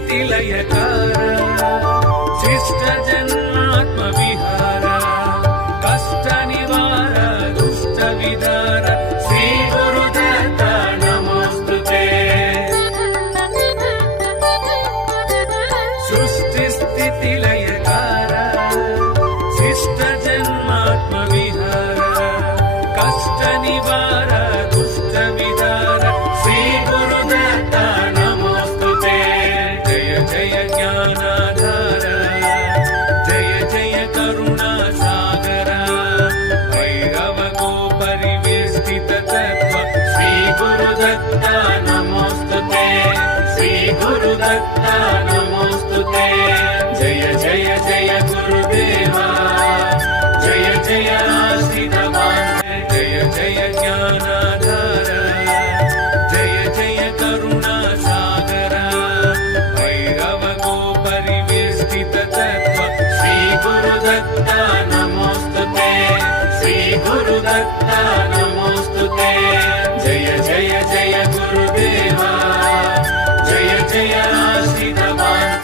लयकार शिष्ट जन्मात्म विहार कष्ट निवार दुष्ट विदार श्री गुरुदत्त नमोस्तुते सृष्टि स्थिति लयकार शिष्ट जन्मात्म विहार कष्ट निवार दुष्ट विदार श्री गुरुदत्त नमोस्तुते जय जय ज्ञानाधार जय जय करुणा सागर भैरव को परिवेष्टित तत्व श्री गुरुदत्त नमोस्तुते श्री गुरुदत्त नमोस्तुते जय जय जय गुरुदेवा जय जय आश्रित जय जय ज्ञानाधार जय जय करुणा सागर भैरव को परिवेष्टित तत्व श्री गुरुदत्त नमोस्तुते श्री गुरुदत्त नमोस्तुते जय जय जय गुरु